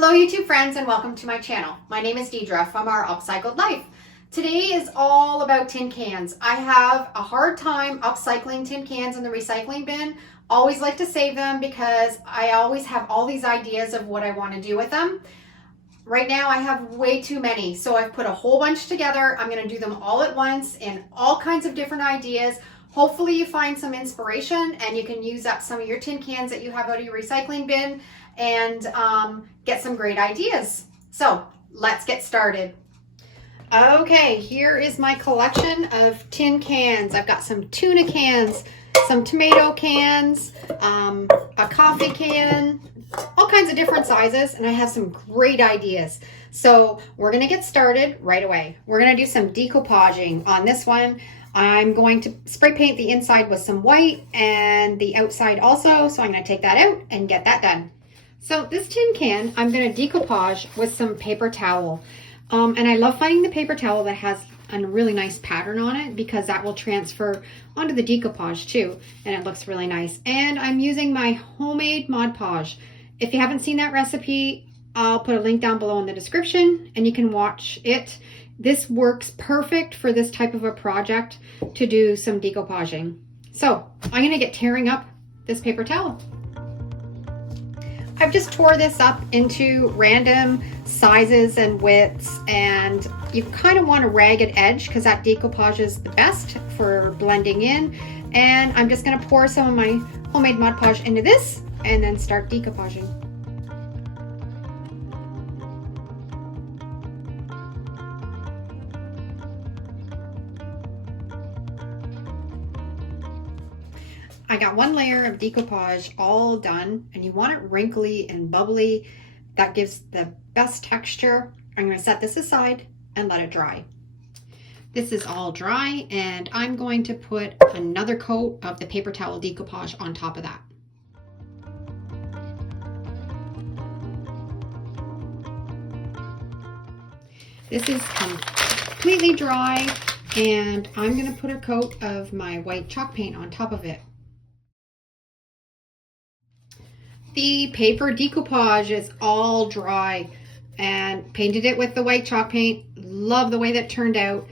Hello YouTube friends and welcome to my channel. My name is Deidre from our Upcycled Life. Today is all about tin cans. I have a hard time upcycling tin cans in the recycling bin. Always like to save them because I always have all these ideas of what I want to do with them. Right now I have way too many, so I've put a whole bunch together. I'm going to do them all at once in all kinds of different ideas. Hopefully you find some inspiration and you can use up some of your tin cans that you have out of your recycling bin and get some great ideas. So let's get started. Okay, here is my collection of tin cans. I've got some tuna cans, some tomato cans, a coffee can, all kinds of different sizes, and I have some great ideas. So we're gonna get started right away. We're gonna do some decoupaging on this one. I'm going to spray paint the inside with some white and the outside also, so I'm gonna take that out and get that done. So this tin can, I'm going to decoupage with some paper towel. And I love finding the paper towel that has a really nice pattern on it because that will transfer onto the decoupage too. And it looks really nice. And I'm using my homemade Mod Podge. If you haven't seen that recipe, I'll put a link down below in the description and you can watch it. This works perfect for this type of a project to do some decoupaging. So I'm going to get tearing up this paper towel. I've just tore this up into random sizes and widths, and you kind of want a ragged edge because that decoupage is the best for blending in. And I'm just going to pour some of my homemade Mod Podge into this and then start decoupaging. I got one layer of decoupage all done, and you want it wrinkly and bubbly. That gives the best texture. I'm going to set this aside and let it dry. This is all dry, and I'm going to put another coat of the paper towel decoupage on top of that. This is completely dry, and I'm going to put a coat of my white chalk paint on top of it. The paper decoupage is all dry and painted it with the white chalk paint. Love the way that turned out,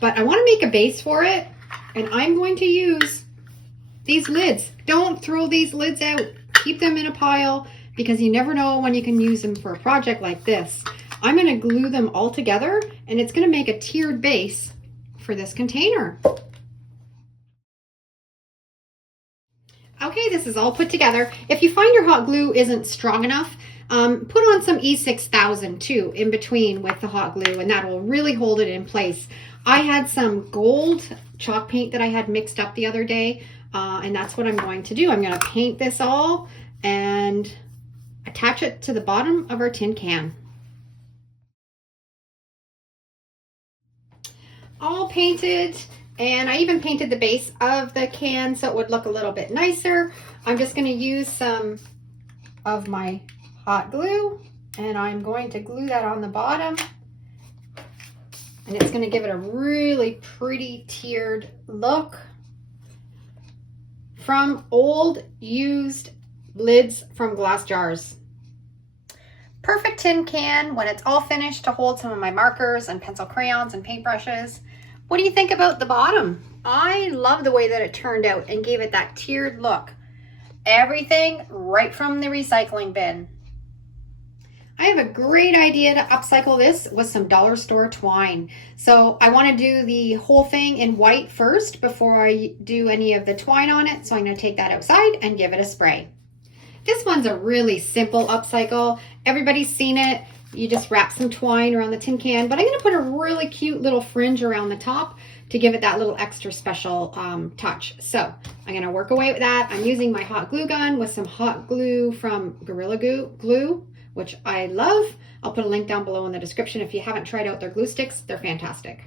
but I want to make a base for it, and I'm going to use these lids. Don't throw these lids out. Keep them in a pile because you never know when you can use them for a project like this. I'm going to glue them all together, and it's going to make a tiered base for this container. Okay, this is all put together. If you find your hot glue isn't strong enough, put on some E6000 too in between with the hot glue, and that will really hold it in place. I had some gold chalk paint that I had mixed up the other day, and that's what I'm going to do. I'm going to paint this all and attach it to the bottom of our tin can. All painted. And I even painted the base of the can so it would look a little bit nicer. I'm just going to use some of my hot glue, and I'm going to glue that on the bottom. And it's going to give it a really pretty tiered look from old used lids from glass jars. Perfect tin can when it's all finished to hold some of my markers and pencil crayons and paintbrushes. What do you think about the bottom? I love the way that it turned out and gave it that tiered look. Everything right from the recycling bin. I have a great idea to upcycle this with some dollar store twine. So I want to do the whole thing in white first before I do any of the twine on it. So I'm going to take that outside and give it a spray. This one's a really simple upcycle. Everybody's seen it. You just wrap some twine around the tin can, but I'm going to put a really cute little fringe around the top to give it that little extra special touch. So I'm going to work away with that. I'm using my hot glue gun with some hot glue from Gorilla Glue, which I love. I'll put a link down below in the description. If you haven't tried out their glue sticks, they're fantastic.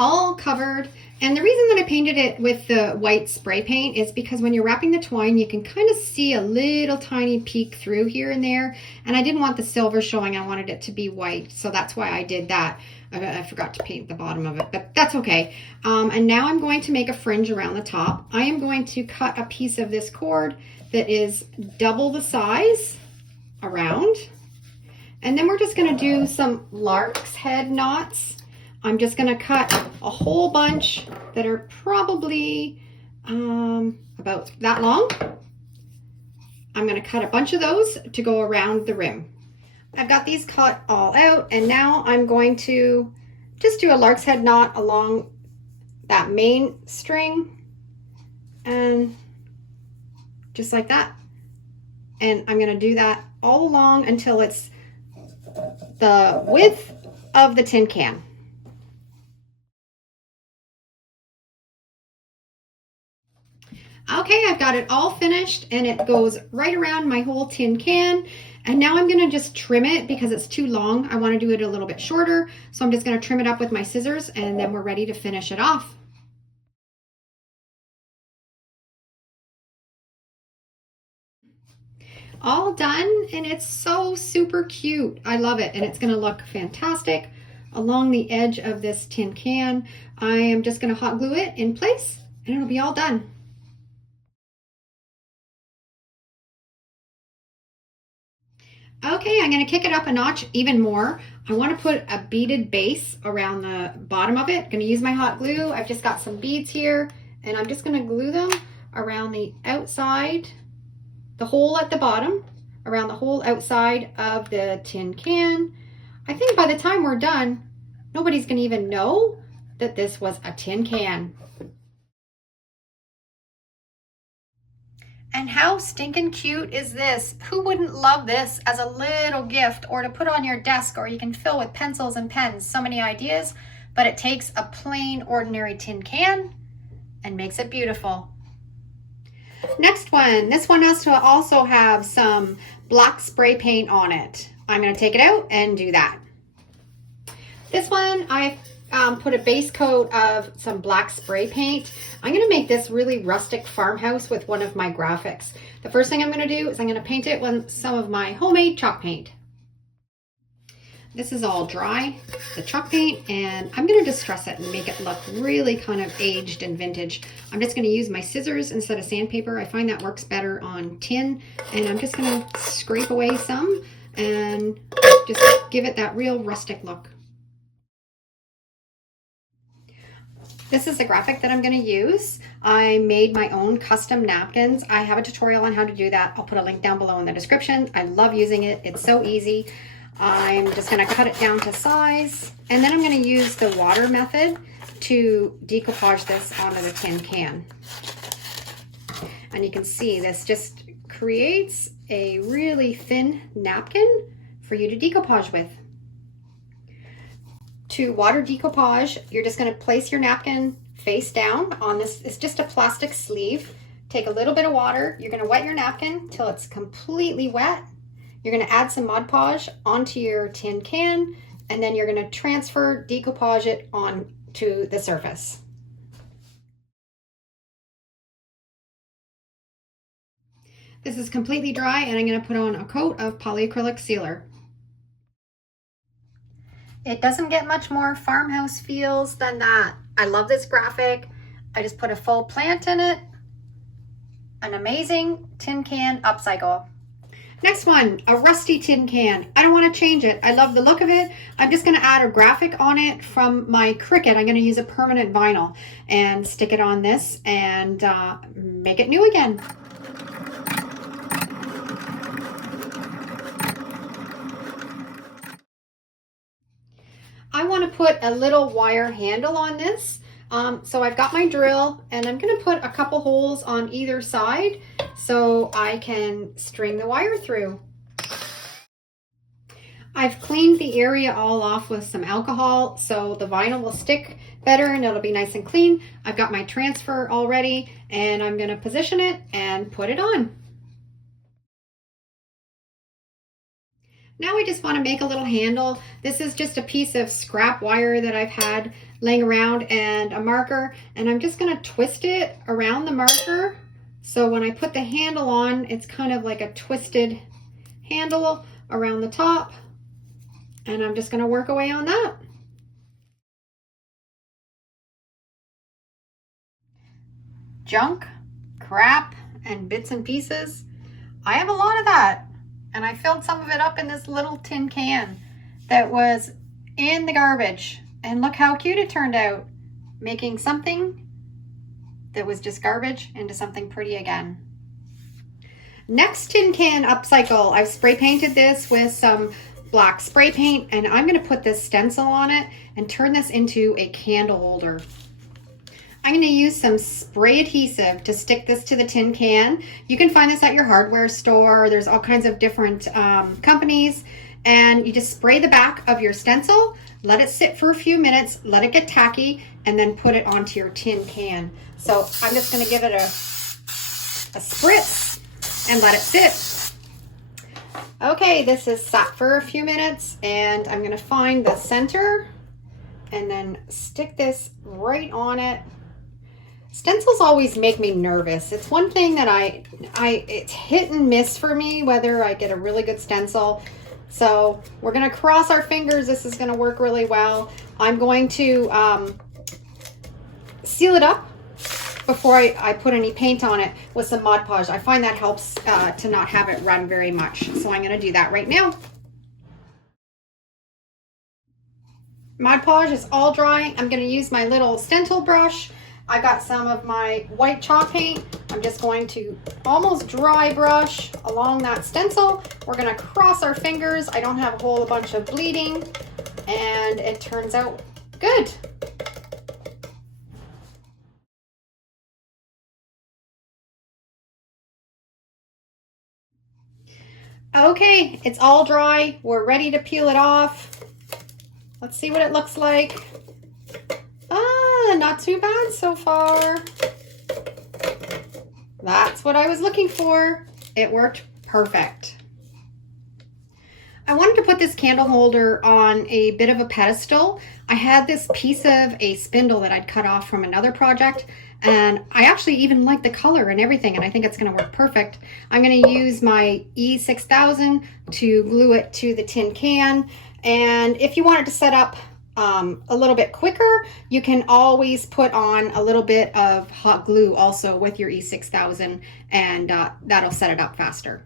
All covered, And the reason that I painted it with the white spray paint is because when you're wrapping the twine, you can kind of see a little tiny peek through here and there. And I didn't want the silver showing. I wanted it to be white. So that's why I did that. I forgot to paint the bottom of it, but that's okay. And now I'm going to make a fringe around the top. I am going to cut a piece of this cord that is double the size around. And then we're just going to do some lark's head knots. I'm just going to cut a whole bunch that are probably about that long. I'm going to cut a bunch of those to go around the rim. I've got these cut all out, and now I'm going to just do a lark's head knot along that main string, and just like that. And I'm going to do that all along until it's the width of the tin can. Okay, I've got it all finished, and it goes right around my whole tin can. And now I'm going to just trim it because it's too long. I want to do it a little bit shorter. So I'm just going to trim it up with my scissors, and then we're ready to finish it off. All done, and it's so super cute. I love it, and it's going to look fantastic along the edge of this tin can. I am just going to hot glue it in place, and it'll be all done. Okay, I'm going to kick it up a notch even more. I want to put a beaded base around the bottom of it. I'm going to use my hot glue. I've just got some beads here, and I'm just going to glue them around the outside, the hole at the bottom, around the whole outside of the tin can. I think by the time we're done, nobody's going to even know that this was a tin can. And how stinking cute is this? Who wouldn't love this as a little gift or to put on your desk, or you can fill with pencils and pens? So many ideas, but it takes a plain ordinary tin can and makes it beautiful. Next one, this one has to also have some black spray paint on it. I'm going to take it out and do that. This one, I put a base coat of some black spray paint. I'm going to make this really rustic farmhouse with one of my graphics. The first thing I'm going to do is I'm going to paint it with some of my homemade chalk paint. This is all dry, the chalk paint, and I'm going to distress it and make it look really kind of aged and vintage. I'm just going to use my scissors instead of sandpaper. I find that works better on tin, and I'm just going to scrape away some and just give it that real rustic look. This is the graphic that I'm going to use. I made my own custom napkins. I have a tutorial on how to do that. I'll put a link down below in the description. I love using it. It's so easy. I'm just going to cut it down to size, and then I'm going to use the water method to decoupage this onto the tin can. And you can see this just creates a really thin napkin for you to decoupage with. To water decoupage, you're just going to place your napkin face down on this. It's just a plastic sleeve. Take a little bit of water. You're going to wet your napkin till it's completely wet. You're going to add some Mod Podge onto your tin can, and then you're going to transfer decoupage it onto the surface. This is completely dry, and I'm going to put on a coat of polyacrylic sealer. It doesn't get much more farmhouse feels than that. I love this graphic. I just put a full plant in it. An amazing tin can upcycle. Next one, a rusty tin can. I don't want to change it. I love the look of it. I'm just going to add a graphic on it from my Cricut. I'm going to use a permanent vinyl and stick it on this and make it new again. I want to put a little wire handle on this. So I've got my drill, and I'm going to put a couple holes on either side so I can string the wire through. I've cleaned the area all off with some alcohol so the vinyl will stick better and it'll be nice and clean. I've got my transfer all ready, and I'm going to position it and put it on. Now I just want to make a little handle. This is just a piece of scrap wire that I've had laying around and a marker, and I'm just gonna twist it around the marker. So when I put the handle on, it's kind of like a twisted handle around the top, and I'm just gonna work away on that. Junk, crap, and bits and pieces. I have a lot of that, and I filled some of it up in this little tin can that was in the garbage, and look how cute it turned out, making something that was just garbage into something pretty again. Next tin can upcycle, I've spray painted this with some black spray paint, and I'm going to put this stencil on it and turn this into a candle holder. I'm going to use some spray adhesive to stick this to the tin can. You can find this at your hardware store. There's all kinds of different companies, and you just spray the back of your stencil, let it sit for a few minutes, let it get tacky, and then put it onto your tin can. So I'm just going to give it a spritz and let it sit. Okay, this is sat for a few minutes, and I'm going to find the center and then stick this right on it. Stencils always make me nervous. It's one thing that it's hit and miss for me whether I get a really good stencil. So we're gonna cross our fingers this is gonna work really well. I'm going to seal it up before I put any paint on it with some Mod Podge. I find that helps to not have it run very much. So I'm gonna do that right now. Mod Podge is all dry. I'm gonna use my little stencil brush. I got some of my white chalk paint. I'm just going to almost dry brush along that stencil. We're gonna cross our fingers. I don't have a whole bunch of bleeding, and it turns out good. Okay, it's all dry. We're ready to peel it off. Let's see what it looks like. Not too bad so far. That's what I was looking for. It worked perfect. I wanted to put this candle holder on a bit of a pedestal. I had this piece of a spindle that I'd cut off from another project, and I actually even like the color and everything, and I think it's going to work perfect. I'm going to use my E6000 to glue it to the tin can, and if you want it to set up a little bit quicker, you can always put on a little bit of hot glue also with your E6000, and that'll set it up faster.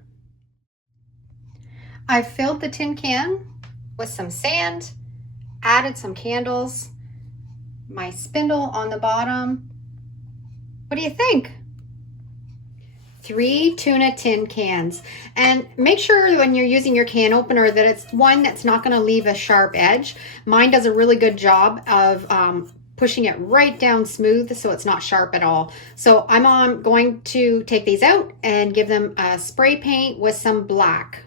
I filled the tin can with some sand, added some candles, my spindle on the bottom. What do you think? 3 tuna tin cans. And make sure when you're using your can opener that it's one that's not going to leave a sharp edge. Mine does a really good job of pushing it right down smooth so it's not sharp at all. So I'm going to take these out and give them a spray paint with some black.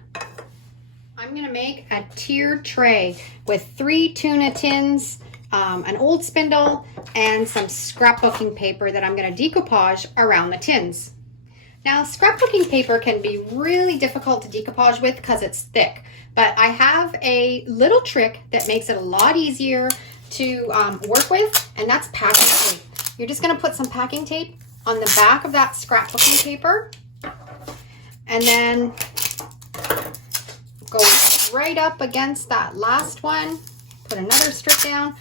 I'm going to make a tiered tray with 3 tuna tins, an old spindle, and some scrapbooking paper that I'm going to decoupage around the tins. Now, scrapbooking paper can be really difficult to decoupage with because it's thick, but I have a little trick that makes it a lot easier to work with, and that's packing tape. You're just going to put some packing tape on the back of that scrapbooking paper, and then go right up against that last one, put another strip down.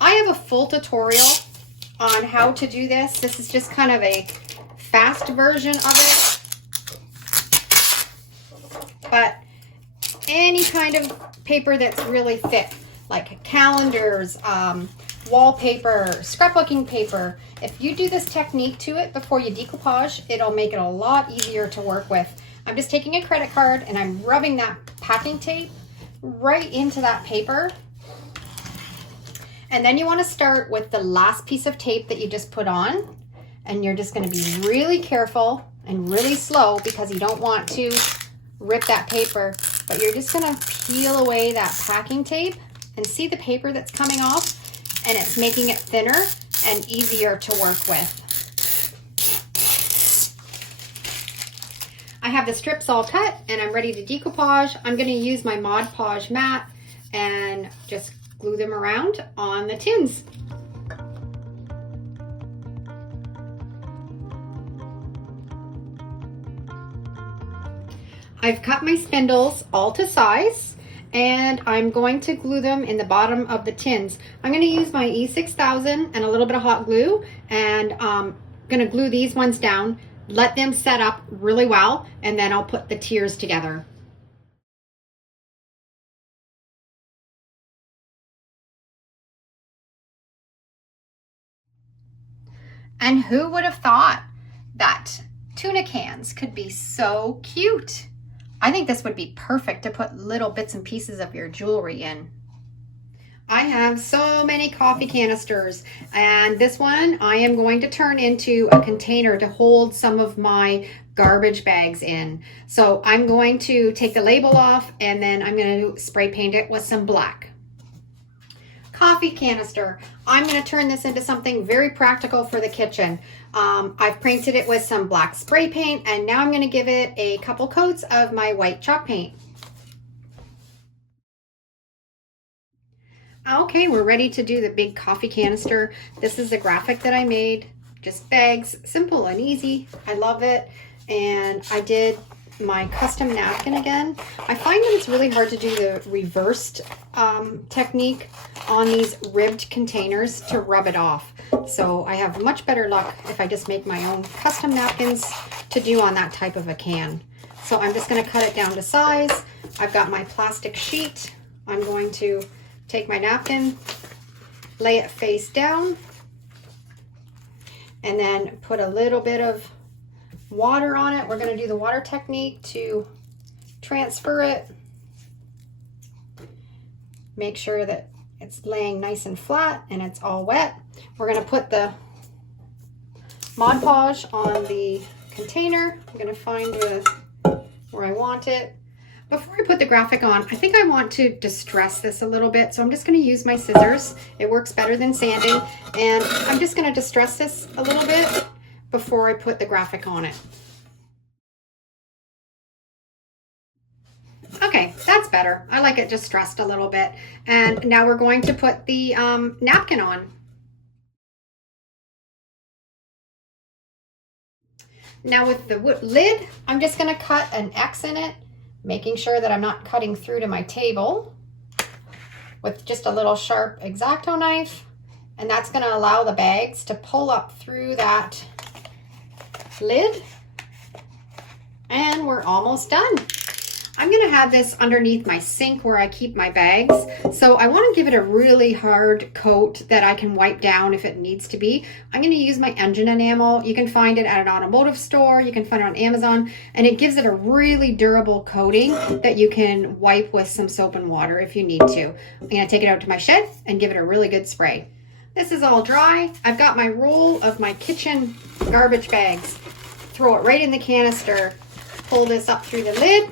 I have a full tutorial on how to do this. This is just kind of a fast version of it, but any kind of paper that's really thick, like calendars, wallpaper, scrapbooking paper, if you do this technique to it before you decoupage, it'll make it a lot easier to work with. I'm just taking a credit card and I'm rubbing that packing tape right into that paper. And then you want to start with the last piece of tape that you just put on. And you're just going to be really careful and really slow because you don't want to rip that paper. But you're just going to peel away that packing tape and see the paper that's coming off, and it's making it thinner and easier to work with. I have the strips all cut and I'm ready to decoupage. I'm going to use my Mod Podge mat and just glue them around on the tins. I've cut my spindles all to size, and I'm going to glue them in the bottom of the tins. I'm going to use my E6000 and a little bit of hot glue, and I'm going to glue these ones down, let them set up really well, and then I'll put the tiers together. And who would have thought that tuna cans could be so cute? I think this would be perfect to put little bits and pieces of your jewelry in. I have so many coffee canisters, and this one I am going to turn into a container to hold some of my garbage bags in. So I'm going to take the label off, and then I'm going to spray paint it with some black. Coffee canister. I'm going to turn this into something very practical for the kitchen. I've painted it with some black spray paint, and now I'm going to give it a couple coats of my white chalk paint. Okay, we're ready to do the big coffee canister. This is the graphic that I made. Just bags, simple and easy. I love it. And I did my custom napkin again. I find that it's really hard to do the reversed technique on these ribbed containers to rub it off. So I have much better luck if I just make my own custom napkins to do on that type of a can. So I'm just going to cut it down to size. I've got my plastic sheet. I'm going to take my napkin, lay it face down, and then put a little bit of water on it. We're going to do the water technique to transfer it. Make sure that it's laying nice and flat and it's all wet. We're going to put the Mod Podge on the container. I'm going to find where I want it. Before I put the graphic on, I think I want to distress this a little bit. So I'm just going to use my scissors. It works better than sanding. And I'm just going to distress this a little bit before I put the graphic on it. Okay, that's better. I like it distressed a little bit. And now we're going to put the napkin on. Now with the lid, I'm just going to cut an X in it, making sure that I'm not cutting through to my table with just a little sharp X-Acto knife. And that's going to allow the bags to pull up through that lid. And we're almost done. I'm going to have this underneath my sink where I keep my bags. So I want to give it a really hard coat that I can wipe down if it needs to be. I'm going to use my engine enamel. You can find it at an automotive store. You can find it on Amazon. And it gives it a really durable coating that you can wipe with some soap and water if you need to. I'm going to take it out to my shed and give it a really good spray. This is all dry. I've got my roll of my kitchen garbage bags. Throw it right in the canister. Pull this up through the lid.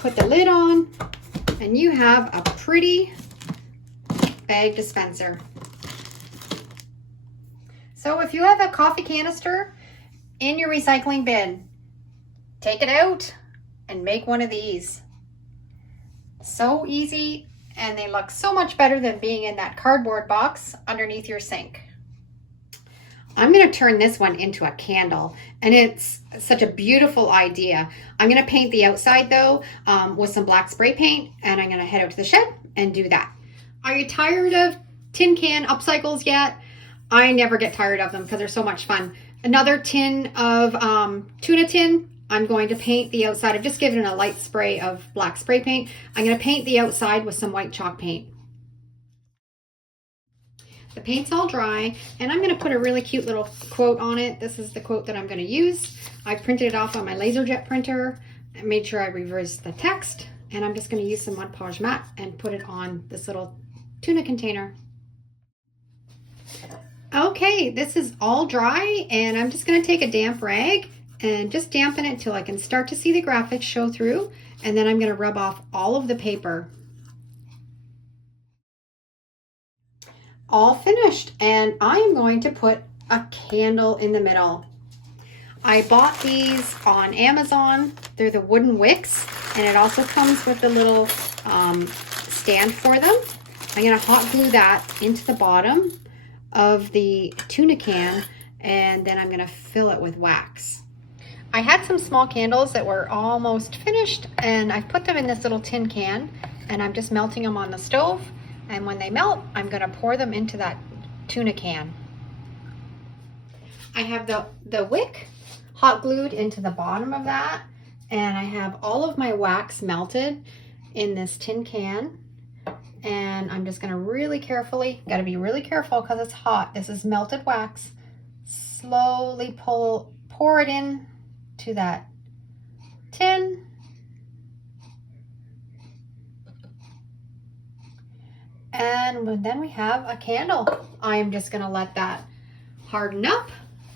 Put the lid on, and you have a pretty bag dispenser. So if you have a coffee canister in your recycling bin, take it out and make one of these. So easy, and they look so much better than being in that cardboard box underneath your sink. I'm going to turn this one into a candle, and it's such a beautiful idea. I'm going to paint the outside though with some black spray paint, and I'm going to head out to the shed and do that. Are you tired of tin can upcycles yet? I never get tired of them because they're so much fun. Another tin of tuna tin. I'm going to paint the outside. I've just given it a light spray of black spray paint. I'm going to paint the outside with some white chalk paint. The paint's all dry, and I'm going to put a really cute little quote on it. This is the quote that I'm going to use. I printed it off on my LaserJet printer. I made sure I reversed the text, and I'm just going to use some Mod Podge matte and put it on this little tuna container. Okay, this is all dry, and I'm just going to take a damp rag and just dampen it until I can start to see the graphics show through, and then I'm going to rub off all of the paper. All finished, and I am going to put a candle in the middle. I bought these on Amazon. They're the wooden wicks, and it also comes with a little stand for them. I'm going to hot glue that into the bottom of the tuna can, and then I'm going to fill it with wax. I had some small candles that were almost finished, and I've put them in this little tin can, and I'm just melting them on the stove. And when they melt, I'm gonna pour them into that tuna can. I have the wick hot glued into the bottom of that, and I have all of my wax melted in this tin can. And I'm just gonna really carefully, gotta be really careful because it's hot. This is melted wax. Slowly pour it in to that tin. And then we have a candle. I'm just gonna let that harden up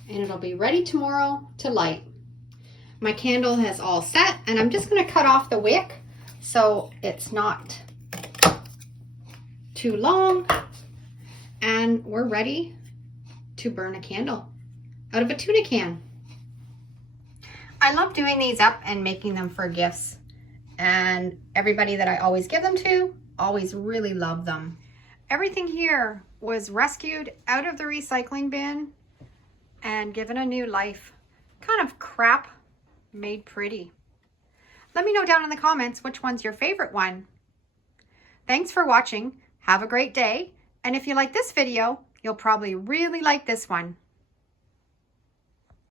and it'll be ready tomorrow to light. My candle has all set, and I'm just gonna cut off the wick so it's not too long, and we're ready to burn a candle out of a tuna can. I love doing these up and making them for gifts, and everybody that I always give them to always really love them. Everything here was rescued out of the recycling bin and given a new life. Kind of crap made pretty. Let me know down in the comments which one's your favorite one. Thanks for watching. Have a great day. And if you like this video, you'll probably really like this one.